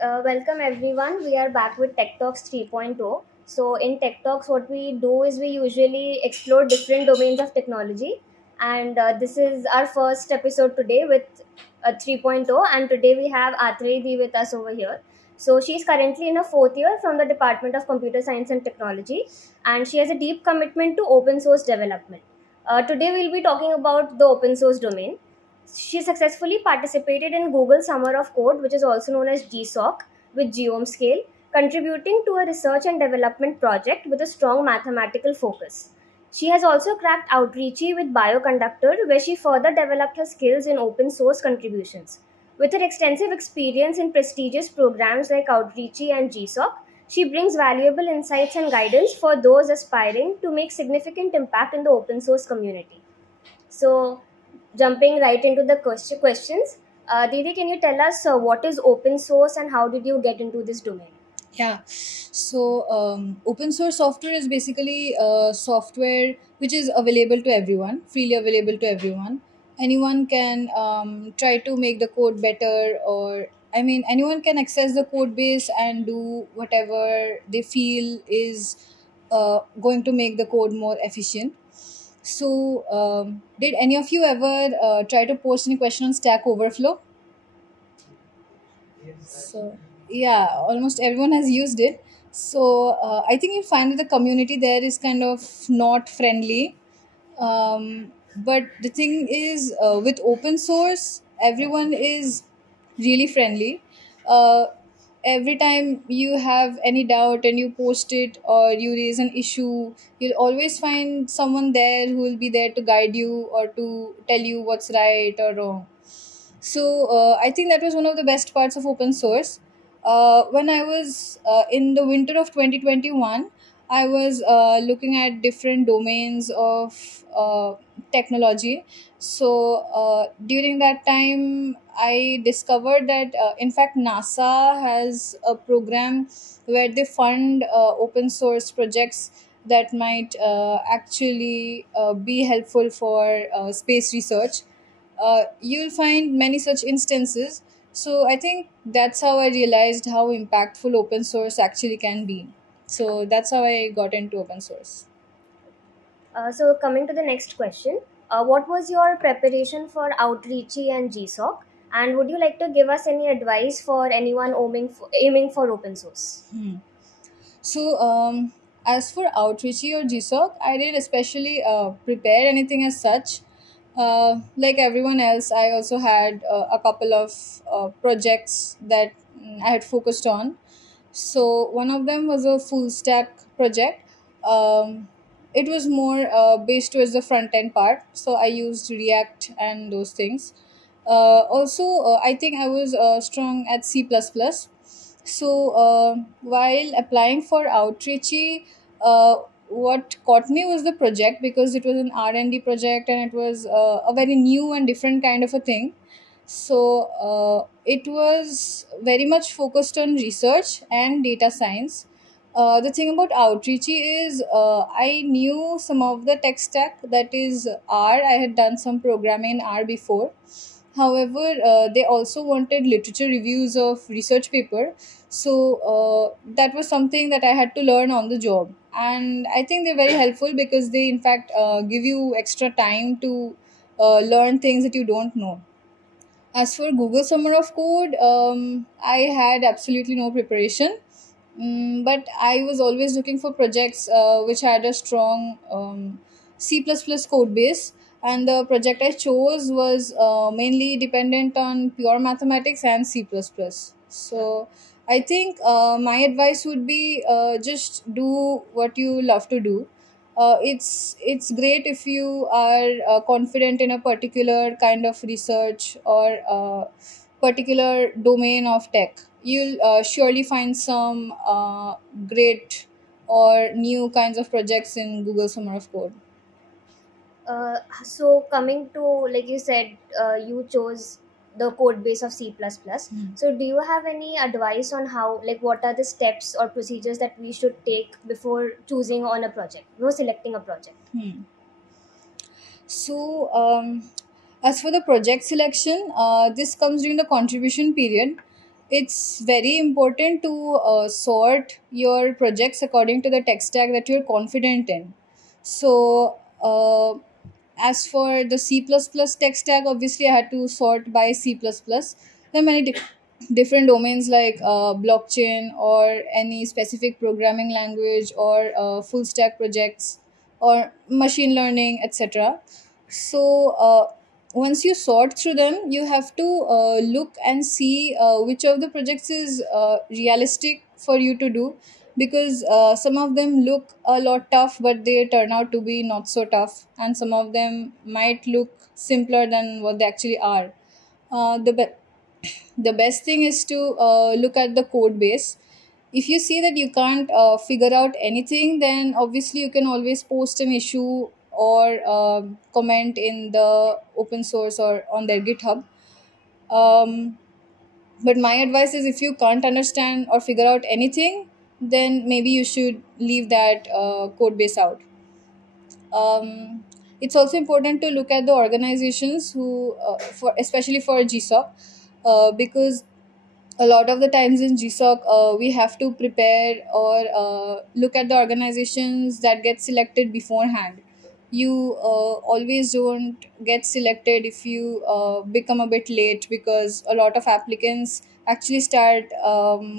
Welcome everyone. We are back with Tech Talks 3.0. So in Tech Talks, what we do is we usually explore different domains of technology, and this is our first episode today with 3.0. And today we have Atredi with us over here. So she's currently in her fourth year from the Department of Computer Science and Technology, and she has a deep commitment to open source development. Today we'll be talking about the open source domain. She successfully participated in Google Summer of Code, which is also known as GSOC, with Geom Scale, contributing to a research and development project with a strong mathematical focus. She has also cracked Outreachy with Bioconductor, where she further developed her skills in open source contributions. With her extensive experience in prestigious programs like Outreachy and GSOC, she brings valuable insights and guidance for those aspiring to make significant impact in the open source community. So, jumping right into the questions, Didi, can you tell us what is open source and how did you get into this domain? Yeah. Open source software is basically software which is available to everyone, freely available to everyone. Anyone can try to make the code better, or anyone can access the code base and do whatever they feel is going to make the code more efficient. Did any of you ever try to post any question on Stack Overflow? So yeah, almost everyone has used it. I think you find that the community there is kind of not friendly. But the thing is, with open source, everyone is really friendly. Uh, every time you have any doubt and you post it or you raise an issue, you'll always find someone there who will be there to guide you or to tell you what's right or wrong. I think that was one of the best parts of open source. When I was in the winter of 2021, I was looking at different domains of technology. During that time, I discovered that, in fact, NASA has a program where they fund open source projects that might actually be helpful for space research. You'll find many such instances. So I think that's how I realized how impactful open source actually can be. So that's how I got into open source. So, coming to the next question, what was your preparation for Outreachy and GSOC? And would you like to give us any advice for anyone aiming for open source? So, as for Outreachy or GSOC, I didn't especially prepare anything as such. Like everyone else, I also had a couple of projects that I had focused on. So, one of them was a full stack project. It was more based towards the front end part. So, I used React and those things. I think I was strong at C++. While applying for Outreachy, what caught me was the project, because it was an R&D project and it was a very new and different kind of a thing. It was very much focused on research and data science. The thing about Outreachy is I knew some of the tech stack, that is R. I had done some programming in R before. However, they also wanted literature reviews of research paper. That was something that I had to learn on the job. And I think they're very helpful because they, in fact, give you extra time to learn things that you don't know. As for Google Summer of Code, I had absolutely no preparation. But I was always looking for projects which had a strong C++ code base. And the project I chose was mainly dependent on pure mathematics and C++. So I think my advice would be just do what you love to do. It's great if you are confident in a particular kind of research or particular domain of tech. You'll surely find some great or new kinds of projects in Google Summer of Code. So coming to, like you said, you chose the code base of C++. So do you have any advice on how, like, what are the steps or procedures that we should take before choosing on a project, before selecting a project? So, as for the project selection, this comes during the contribution period. It's very important to sort your projects according to the tech stack that you're confident in. So, as for the C++ tech stack, obviously I had to sort by C++. There are many different domains like blockchain or any specific programming language or full stack projects or machine learning, etc. So, once you sort through them, you have to look and see which of the projects is realistic for you to do, because some of them look a lot tough but they turn out to be not so tough, and some of them might look simpler than what they actually are. The best thing is to look at the code base. If you see that you can't figure out anything, then obviously you can always post an issue or comment in the open source or on their GitHub. um, but my advice is, if you can't understand or figure out anything, then maybe you should leave that code base out. It's also important to look at the organizations who for especially for GSOC, because a lot of the times in GSOC, we have to prepare or look at the organizations that get selected beforehand. You always don't get selected if you become a bit late, because a lot of applicants actually start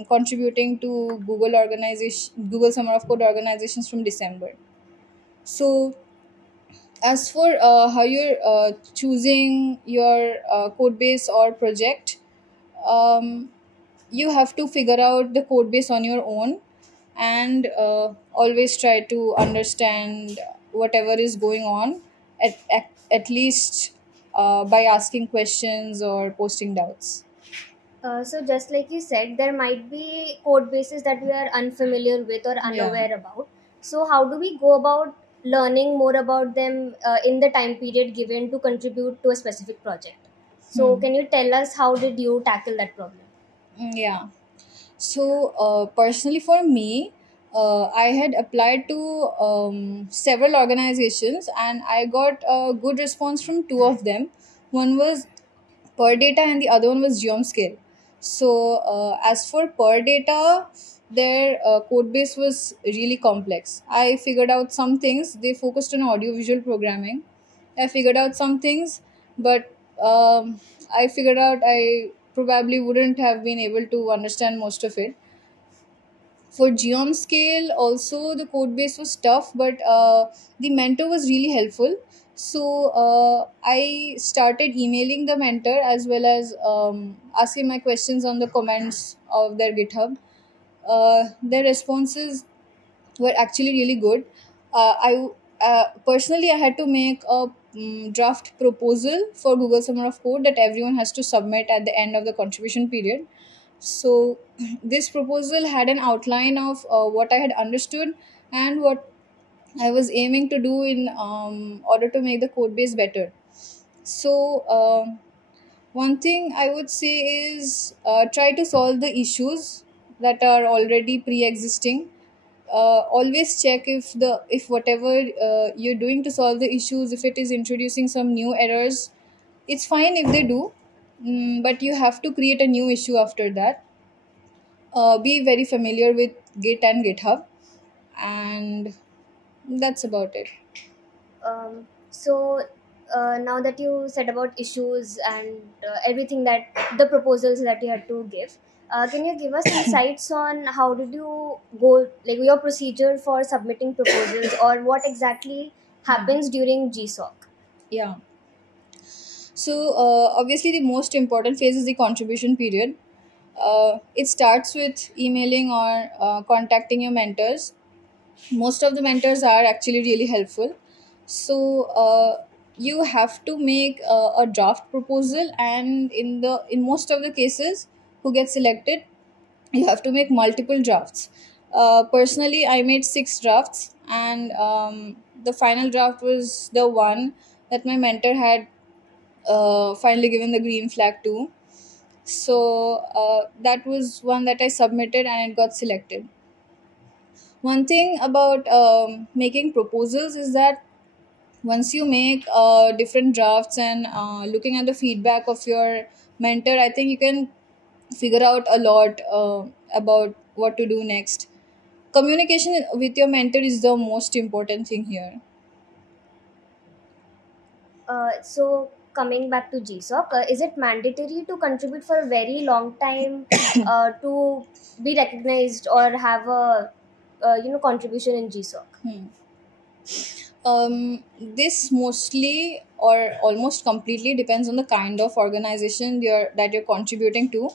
contributing to Google Summer of Code organizations from December. So, as for how you're choosing your code base or project, um, you have to figure out the code base on your own, and always try to understand whatever is going on, at least by asking questions or posting doubts. So just like you said, there might be code bases that we are unfamiliar with or Yeah. unaware about. So how do we go about learning more about them in the time period given to contribute to a specific project? So Hmm. can you tell us how did you tackle that problem? Yeah. So, personally, for me, I had applied to several organizations and I got a good response from two of them. One was Per Data and the other one was Geomscale. So, as for Per Data, their code base was really complex. I figured out some things. They focused on audiovisual programming. I figured out some things, but I figured out I probably wouldn't have been able to understand most of it. For Geom Scale, also the code base was tough, but the mentor was really helpful. So I started emailing the mentor as well as asking my questions on the comments of their GitHub. Their responses were actually really good. I personally I had to make a draft proposal for Google Summer of Code that everyone has to submit at the end of the contribution period. So this proposal had an outline of what I had understood and what I was aiming to do in order to make the code base better. So one thing I would say is try to solve the issues that are already pre-existing. Always check if whatever you're doing to solve the issues, if it is introducing some new errors. It's fine if they do, but you have to create a new issue after that. Be very familiar with Git and GitHub, and that's about it. So now that you said about issues and everything that the proposals that you had to give, can you give us insights on how did you go, like your procedure for submitting proposals, or what exactly happens during GSOC? Yeah. So obviously the most important phase is the contribution period. It starts with emailing or contacting your mentors. Most of the mentors are actually really helpful. So you have to make a draft proposal, and in most of the cases who get selected, you have to make multiple drafts. Personally, I made 6 drafts, and the final draft was the one that my mentor had finally given the green flag to. So that was one that I submitted and it got selected. One thing about making proposals is that once you make different drafts and looking at the feedback of your mentor, I think you can figure out a lot about what to do next. Communication with your mentor is the most important thing here. So coming back to GSOC, is it mandatory to contribute for a very long time to be recognized or have a contribution in GSOC? This mostly or almost completely depends on the kind of organization you're contributing to.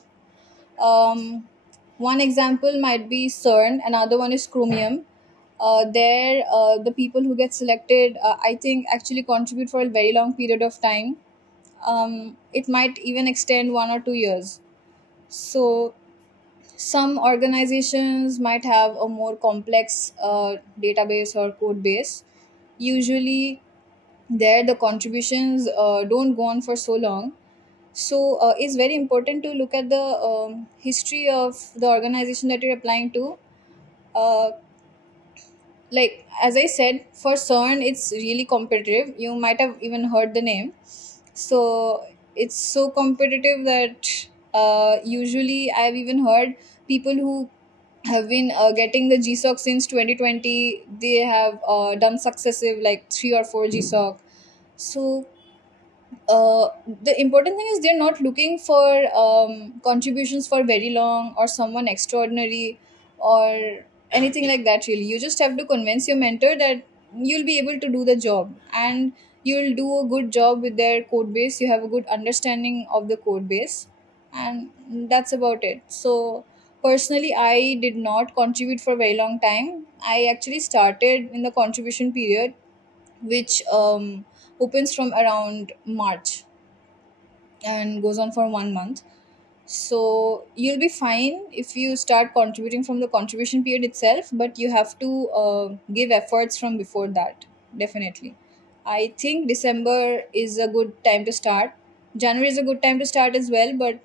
Um, One example might be CERN, another one is Chromium. There, the people who get selected, I think, actually contribute for a very long period of time. It might even extend 1 or 2 years. So, some organizations might have a more complex database or code base. Usually, there the contributions don't go on for so long. So it's very important to look at the history of the organization that you're applying to. uh, like as I said, for CERN it's really competitive. You might have even heard the name. So it's so competitive that usually I've even heard people who have been getting the GSOC since 2020. They have done successive like 3 or 4 GSOC. So the important thing is they're not looking for contributions for very long or someone extraordinary or anything like that. Really, you just have to convince your mentor that you'll be able to do the job, and you'll do a good job with their code base. You have a good understanding of the code base, and that's about it. So personally, I did not contribute for a very long time. I actually started in the contribution period, which opens from around March and goes on for 1 month. So you'll be fine if you start contributing from the contribution period itself, but you have to give efforts from before that. Definitely. I think December is a good time to start. January is a good time to start as well, but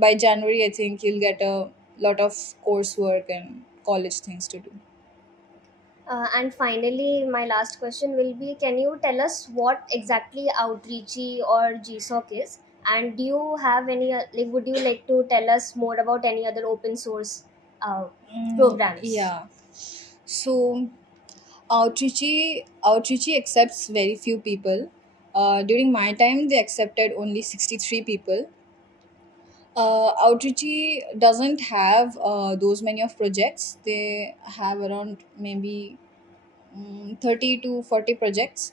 by January, I think you'll get a lot of coursework and college things to do. And finally, my last question will be: can you tell us what exactly Outreachy or GSOC is? And do you have any, would you like to tell us more about any other open source uh, programs? Yeah. So Outreachy accepts very few people. During my time, they accepted only 63 people. Outreachy doesn't have those many of projects. They have around maybe 30 to 40 projects.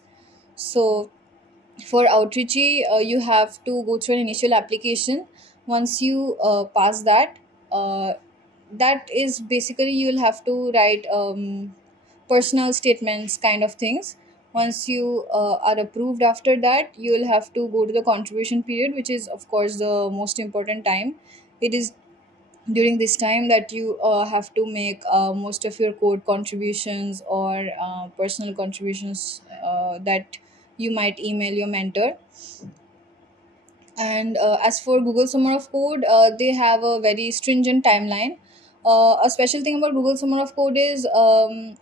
So for Outreachy, you have to go through an initial application. Once you pass that, uh, that is basically you'll have to write personal statements kind of things. Once you are approved, after that you'll have to go to the contribution period, which is of course the most important time. It is during this time that you have to make most of your code contributions or personal contributions that you might email your mentor. And as for Google Summer of Code, they have a very stringent timeline. A special thing about Google Summer of Code is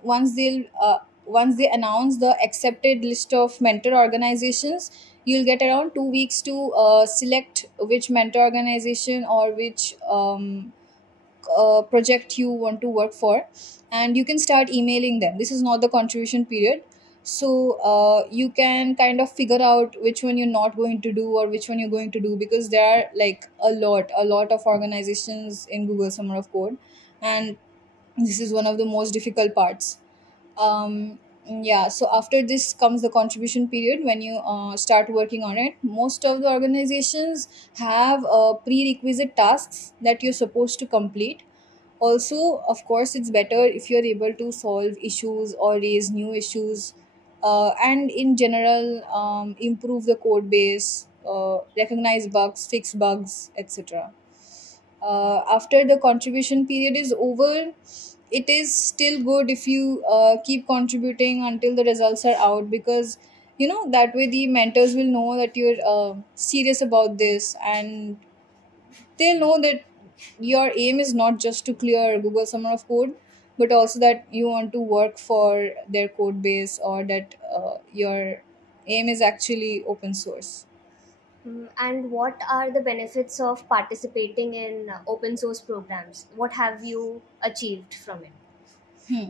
once they announce the accepted list of mentor organizations, you'll get around 2 weeks to select which mentor organization or which project you want to work for, and you can start emailing them. This is not the contribution period. So you can kind of figure out which one you're not going to do or which one you're going to do, because there are like a lot of organizations in Google Summer of Code, and this is one of the most difficult parts. Yeah, so after this comes the contribution period when you start working on it. Most of the organizations have prerequisite tasks that you're supposed to complete. Also, of course, it's better if you're able to solve issues or raise new issues, and in general improve the code base, recognize bugs, fix bugs, etc. After the contribution period is over, it is still good if you keep contributing until the results are out, because that way the mentors will know that you're serious about this, and they'll know that your aim is not just to clear Google Summer of Code, but also that you want to work for their code base, or that your aim is actually open source. And what are the benefits of participating in open source programs? What have you achieved from it? Hmm.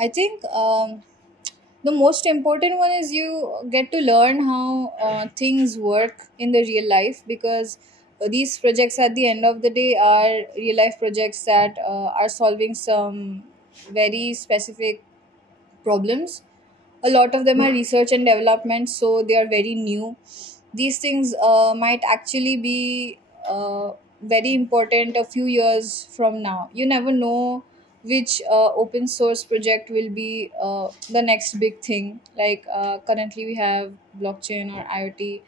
I think the most important one is you get to learn how things work in the real life, because these projects at the end of the day are real life projects that are solving some very specific problems. A lot of them are research and development, so they are very new. These things might actually be very important a few years from now. You never know which open source project will be the next big thing. Like currently we have blockchain or IoT.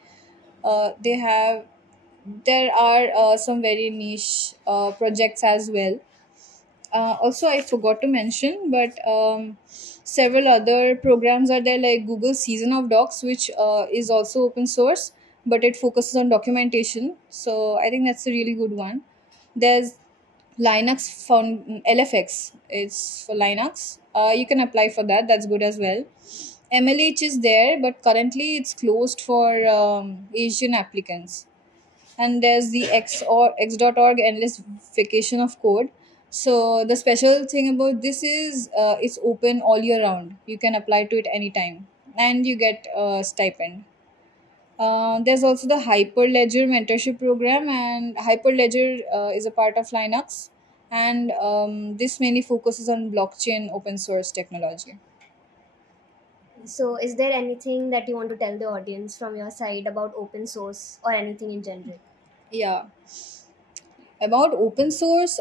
They have There are some very niche projects as well. Also, I forgot to mention, but several other programs are there, like Google Season of Docs, which is also open source, but it focuses on documentation. So I think that's a really good one. There's Linux Found LFX. It's for Linux. You can apply for that. That's good as well. MLH is there, but currently it's closed for Asian applicants. And there's the x.org endless vacation of code. So the special thing about this is it's open all year round. You can apply to it anytime, and you get a stipend. There's also the Hyperledger mentorship program, and Hyperledger is a part of Linux, and this mainly focuses on blockchain open source technology. So, is there anything that you want to tell the audience from your side about open source or anything in general? Yeah, about open source,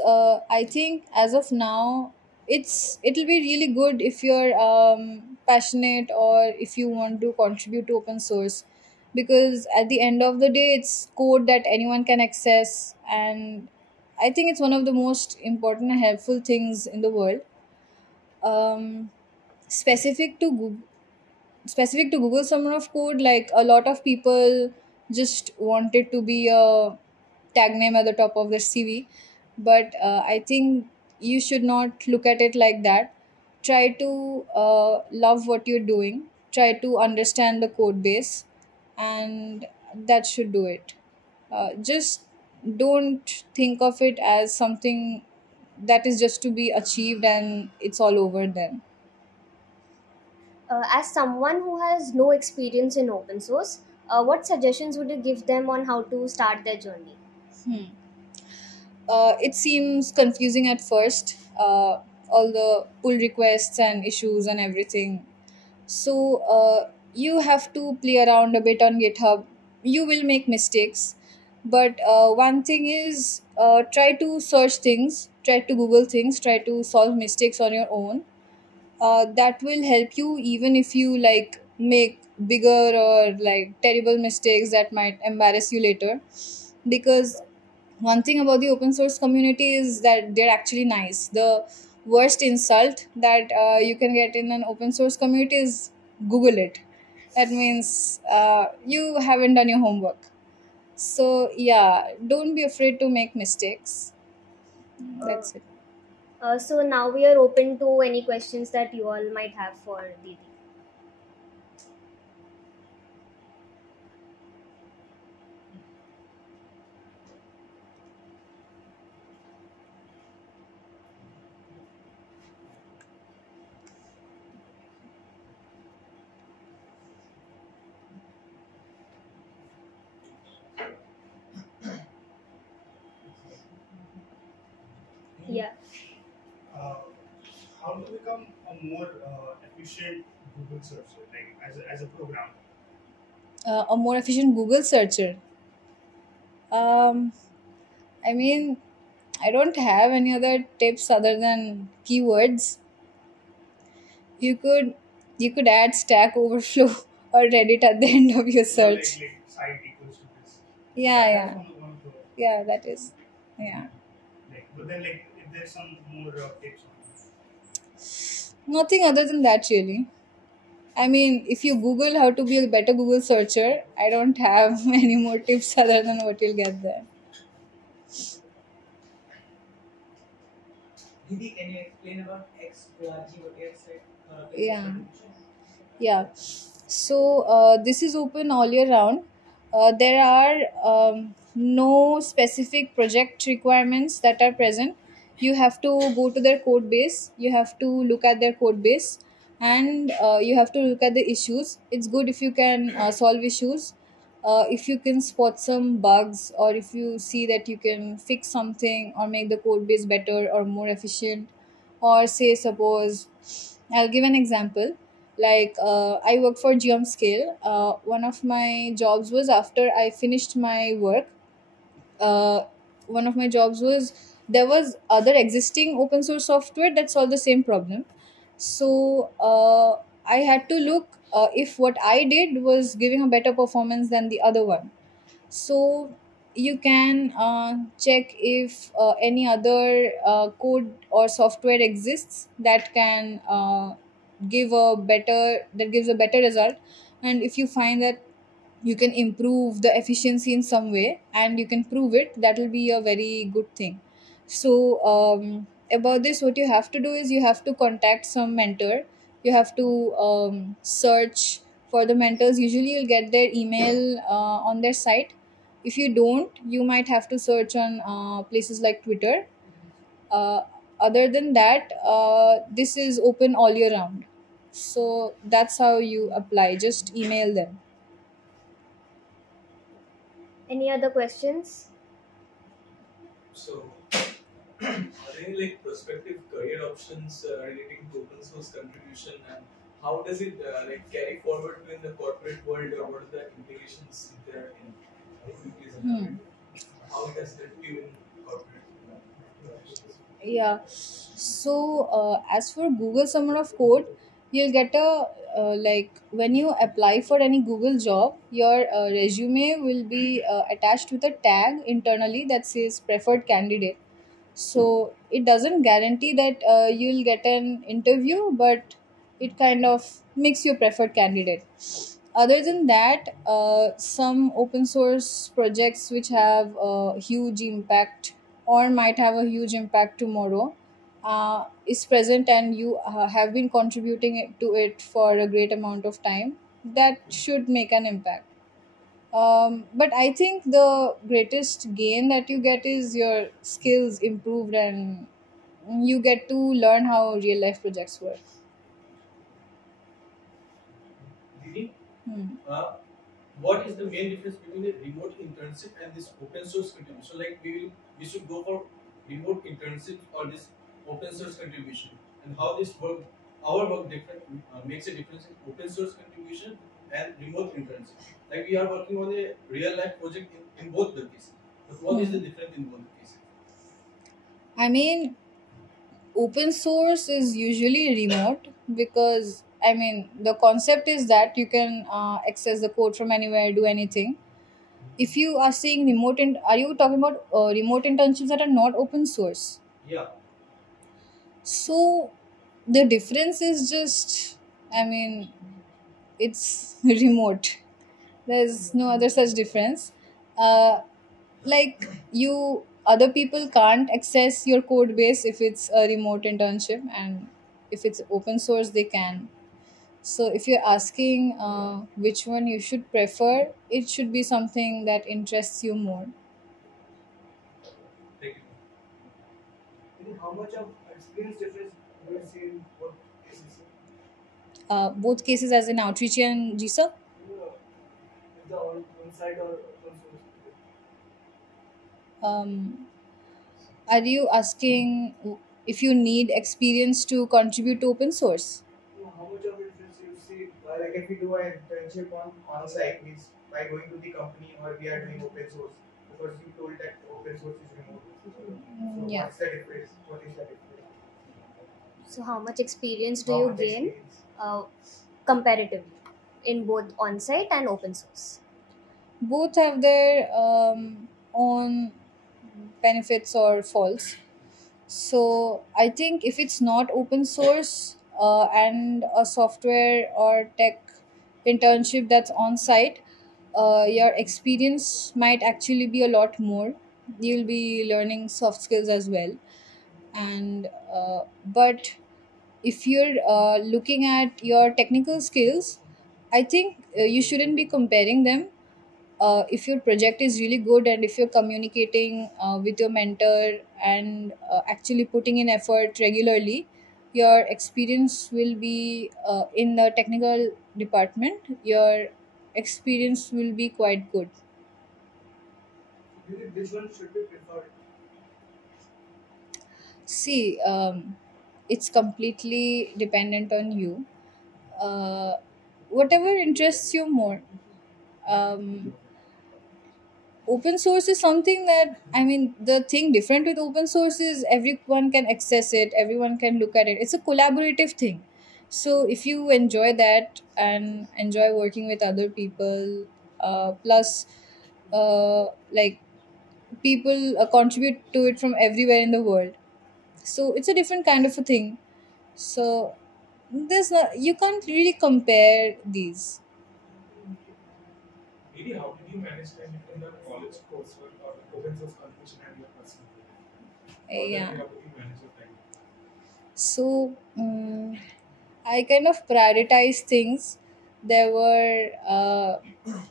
I think as of now it'll be really good if you're passionate, or if you want to contribute to open source, because at the end of the day it's code that anyone can access, and I think it's one of the most important and helpful things in the world. um, specific to google Specific to Google Summer of Code, like a lot of people just wanted to be a tag name at the top of their CV. But I think you should not look at it like that. Try to love what you're doing, try to understand the code base, and that should do it. Just don't think of it as something that is just to be achieved and it's all over then. As someone who has no experience in open source, what suggestions would you give them on how to start their journey? Hmm. It seems confusing at first, all the pull requests and issues and everything. So you have to play around a bit on GitHub. You will make mistakes, but one thing is, try to search things, try to Google things, try to solve mistakes on your own. That will help you even if you like make bigger or like terrible mistakes that might embarrass you later. Because one thing about the open source community is that they're actually nice. The worst insult that you can get in an open source community is Google it. That means you haven't done your homework. So yeah, don't be afraid to make mistakes. Uh, That's it. so now we are open to any questions that you all might have for Didi. Yeah. uh, how to become a more efficient Google searcher, like as a programmer? A more efficient Google searcher. Um, I mean, I don't have any other tips other than keywords. You could you could add Stack Overflow or Reddit at the end of your Or search. like site equals to this. Yeah, That's yeah, one of the yeah. That is, yeah. like. But then like if there's some more tips on Nothing other than that really. I mean, if you Google how to be a better Google searcher, I don't have any more tips other than what you'll get there. Didi, can you explain about XORG, what you have said? Yeah, yeah. So this is open all year round. There are no specific project requirements that are present. You have to go to their code base, you have to look at their code base, and you have to look at the issues. It's good if you can solve issues. If you can spot some bugs, or if you see that you can fix something or make the code base better or more efficient, or say suppose, I'll give an example. Like I work for Geom Scale. One of my jobs was after I finished my work. Uh, One of my jobs was, there was other existing open source software that solved the same problem. So I had to look if what I did was giving a better performance than the other one. So you can check if any other code or software exists that can gives a better result. And if you find that you can improve the efficiency in some way and you can prove it, that will be a very good thing. So about this, what you have to do is you have to contact some mentor. You have to search for the mentors. Usually you'll get their email on their site. If you don't, you might have to search on places like Twitter. uh, Other than that, this is open all year round. So that's how you apply, just email them. Any other questions? So, are there any like prospective career options relating to open source contribution, and how does it like carry forward to in the corporate world, or what are the implications there in? Could you please Hmm. elaborate how it has helped you in corporate? Yeah. So, as for Google Summer of Code, you'll get a like when you apply for any Google job, your resume will be attached with a tag internally that says preferred candidate. So it doesn't guarantee that you'll get an interview, but it kind of makes you a preferred candidate. Other than that, some open source projects which have a huge impact or might have a huge impact tomorrow is present, and you have been contributing to it for a great amount of time, that should make an impact. But I think the greatest gain that you get is your skills improved, and you get to learn how real life projects work. Didi, Hmm. what is the main difference between a remote internship and this open source contribution? So, like we should go for remote internship or this open source contribution, and how this work, our work different makes a difference in open source contribution and remote internship. Like we are working on a real life project in both the cases, but what is the Hmm. difference in both the cases? I mean, open source is usually remote because I mean the concept is that you can access the code from anywhere, do anything. If you are saying are you talking about remote internships that are not open source? Yeah. So the difference is just, I mean, it's remote. There's no other such difference. uh, like you, other people can't access your code base if it's a remote internship, and if it's open source they can. So if you're asking which one you should prefer, it should be something that interests you more. Thank you. Then how much of experience difference do you see in both cases? Both cases, as in outreach and GSA. Is the on-site or open source? um, are you asking if you need experience to contribute to open source? No, how much of it difference you see? Like if we do an internship on-site, means by going to the company, or we are doing open source, because you told that open source is remote. So Yeah. what's the difference? What is the difference? So, how much experience do How you much gain experience? uh, comparatively in both on site and open source? Both have their own benefits or faults. So I think if it's not open source and a software or tech internship that's on site, your experience might actually be a lot more. You'll be learning soft skills as well. And but if you're looking at your technical skills, I think you shouldn't be comparing them. if your project is really good and if you're communicating with your mentor and actually putting in effort regularly, your experience will be in the technical department, your experience will be quite good. Which one should be preferred? See, it's completely dependent on you. uh, Whatever interests you more. um, Open source is something that, I mean, the thing different with open source is everyone can access it, everyone can look at it, it's a collaborative thing. So if you enjoy that and enjoy working with other people, plus like people contribute to it from everywhere in the world, so it's a different kind of a thing. So there's not, you can't really compare these. Maybe how did you manage time between the college coursework or the open source contribution and your personal life? Or Yeah. how did you manage your time? So I kind of prioritize things. There were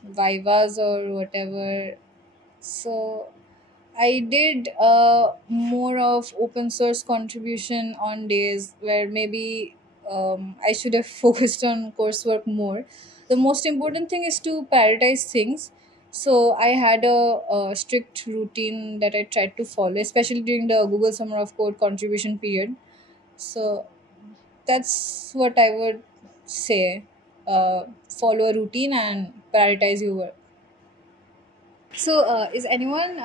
vivas or whatever. So I did more of open source contribution on days where maybe I should have focused on coursework more. The most important thing is to prioritize things. So I had a strict routine that I tried to follow, especially during the Google Summer of Code contribution period. So that's what I would say. Follow a routine and prioritize your work. So, is anyone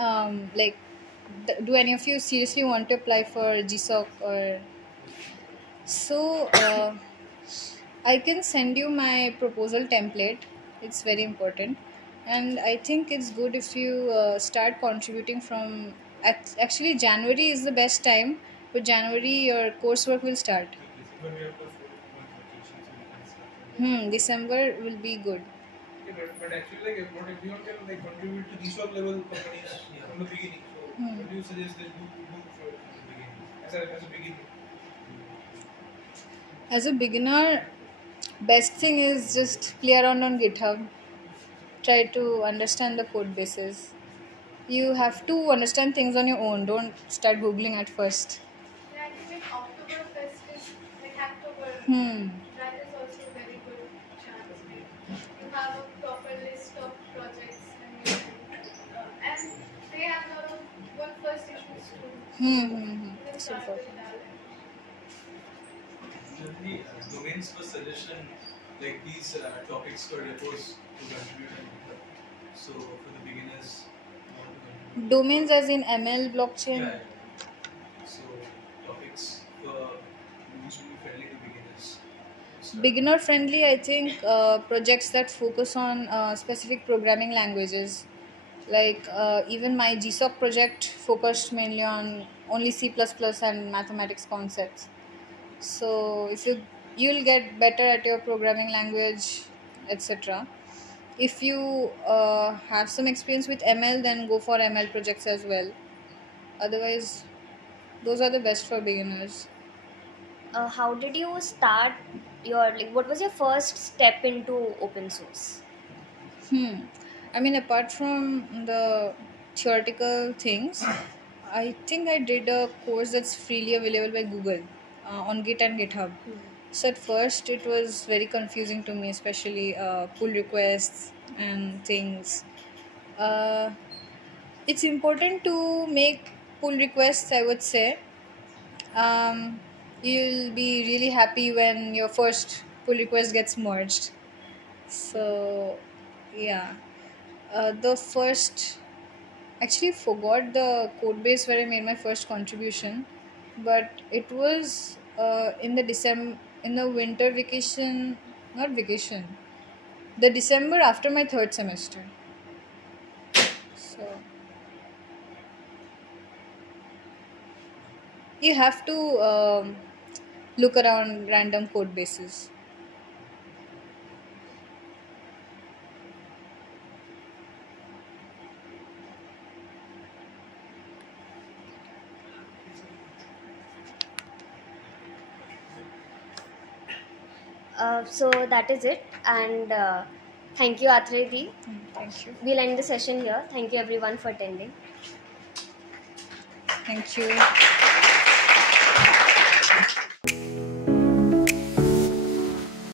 do any of you seriously want to apply for GSOC or so? I can send you my proposal template. It's very important, and I think it's good if you start contributing from. Actually, January is the best time. But January, your coursework will start. December we have the 4 month vacation, so we can start. December will be good. Okay, but actually, like, not everyone can like contribute to these level companies from the beginning. So, what do you suggest they do for the beginning? As a beginning. As a beginner, best thing is just play around on GitHub. Try to understand the code bases. You have to understand things on your own. Don't start googling at first. Yeah, I think like Oktoberfest is like Hacktober. Hmm. That is also a very good chance. Like you have a proper list of projects and you and they have a lot of good first issues too. You can start Super. with that. Generally, domains for suggestion like these topics for repos to contribute and GitHub. So for the beginners who want to contribute. Domains as in ML, blockchain. Yeah, so topics for which will be friendly to beginners. So, Beginner friendly, I think projects that focus on specific programming languages. Like even my GSOC project focused mainly on only C++ and mathematics concepts. So if you'll get better at your programming language, etc. If you have some experience with ML, then go for ML projects as well. Otherwise, those are the best for beginners. How did you start your, like, what was your first step into open source? I mean, apart from the theoretical things, I think I did a course that's freely available by Google on Git and GitHub. So at first, it was very confusing to me, especially pull requests and things. Uh, it's important to make pull requests, I would say. um, you'll be really happy when your first pull request gets merged. So yeah, the first, actually forgot the code base where I made my first contribution, but it was in the December, in the winter vacation, not vacation, the December after my third semester. So you have to look around random code bases. So that is it. And Thank you, Atreyi. Thank you. We'll end the session here. Thank you everyone for attending. Thank you.